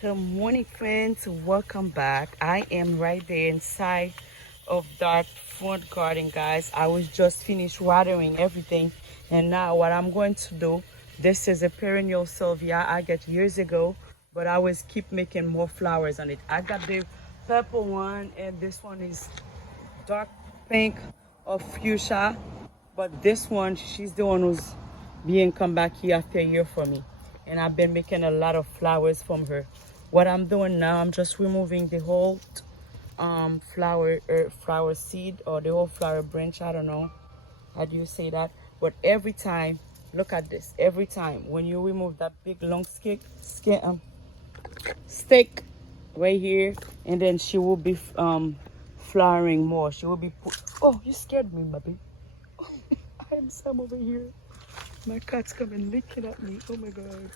Good morning, friends. Welcome back. I am right there inside of that front garden, guys. I was just finished watering everything, and now what I'm going to do, this is a perennial salvia I got years ago, but I always keep making more flowers on it. I got the purple one, and this one is dark pink of fuchsia, but this one, she's the one who's being come back year after year for me, and I've been making a lot of flowers from her. What I'm doing now, I'm just removing the whole flower seed, or the whole flower branch. I don't know how do you say that, but every time, look at this, every time when you remove that big long stick right here, and then she will be flowering more. She will be oh, you scared me, baby. I'm Sam over here. My cat's coming licking at me. Oh my god.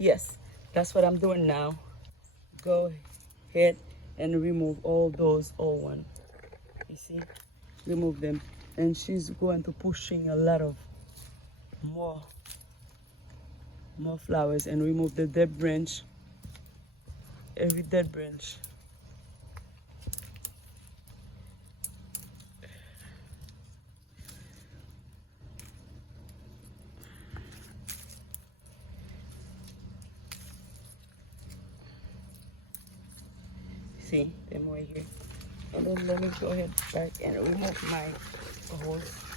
Yes, that's what I'm doing now. Go ahead and remove all those old ones. You see? Remove them. And she's going to pushing a lot of more flowers, and remove the dead branch. Every dead branch. See them right here. And then let me go ahead back and remove my hose.